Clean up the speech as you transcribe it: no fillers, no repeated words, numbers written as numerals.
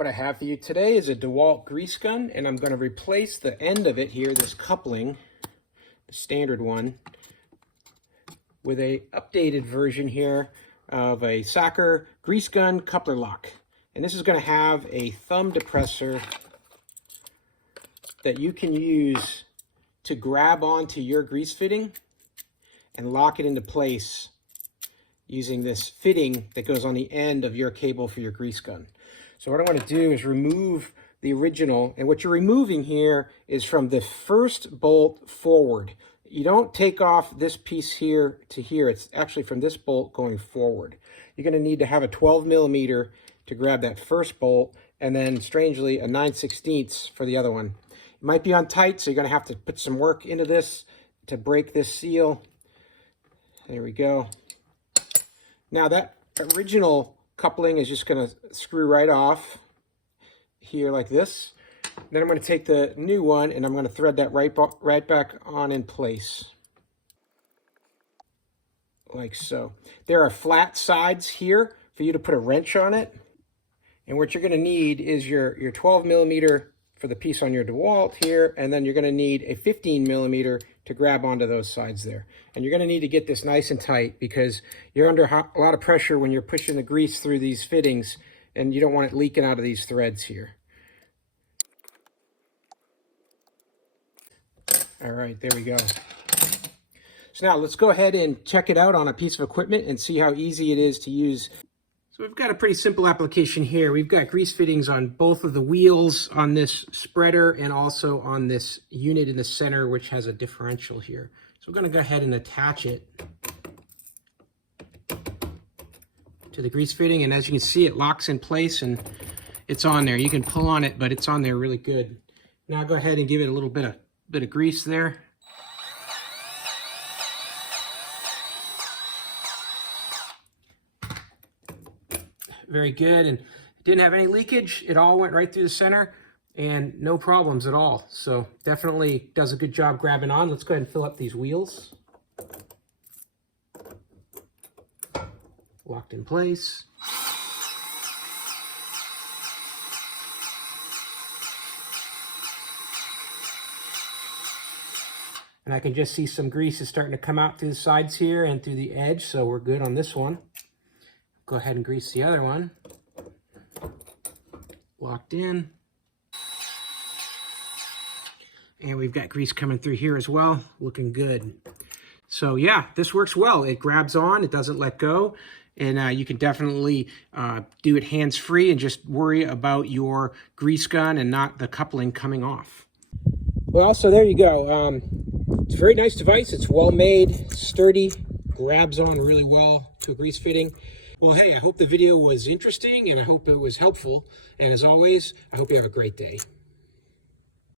What I have for you today is a DeWalt grease gun, and I'm going to replace the end of it here, this coupling, the standard one, with a updated version here of a soccer grease gun coupler lock. And this is going to have a thumb depressor that you can use to grab onto your grease fitting and lock it into place using this fitting that goes on the end of your cable for your grease gun. So what I want to do is remove the original, and what you're removing here is from the first bolt forward. You don't take off this piece here to here, it's actually from this bolt going forward. You're going to need to have a 12 millimeter to grab that first bolt, and then strangely a 9/16 for the other one. It might be on tight, so you're going to have to put some work into this to break this seal. There we go. Now that original coupling is just going to screw right off here like this. Then I'm going to take the new one and I'm going to thread that right back on in place. Like so. There are flat sides here for you to put a wrench on it. And what you're going to need is your 12 millimeter for the piece on your DeWalt here, and then you're going to need a 15 millimeter to grab onto those sides there. And you're going to need to get this nice and tight because you're under a lot of pressure when you're pushing the grease through these fittings, and you don't want it leaking out of these threads here. All right, there we go. So now let's go ahead and check it out on a piece of equipment and see how easy it is to use. So we've got a pretty simple application here. We've got grease fittings on both of the wheels on this spreader and also on this unit in the center, which has a differential here. So we're going to go ahead and attach it to the grease fitting, and as you can see, it locks in place and it's on there. You can pull on it, but it's on there really good. Now go ahead and give it a little bit of grease there. Very good, and it didn't have any leakage. It all went right through the center and no problems at all. So definitely does a good job grabbing on. Let's go ahead and fill up these wheels. Locked in place. And I can just see some grease is starting to come out through the sides here and through the edge, so we're good on this one. Go ahead and grease the other one. Locked in. And we've got grease coming through here as well, looking good. So yeah, this works well. It grabs on, it doesn't let go, and you can definitely do it hands-free and just worry about your grease gun and not the coupling coming off. Well, so there you go. It's a very nice device. It's well made, sturdy, grabs on really well to a grease fitting. Well, hey, I hope the video was interesting and I hope it was helpful. And as always, I hope you have a great day.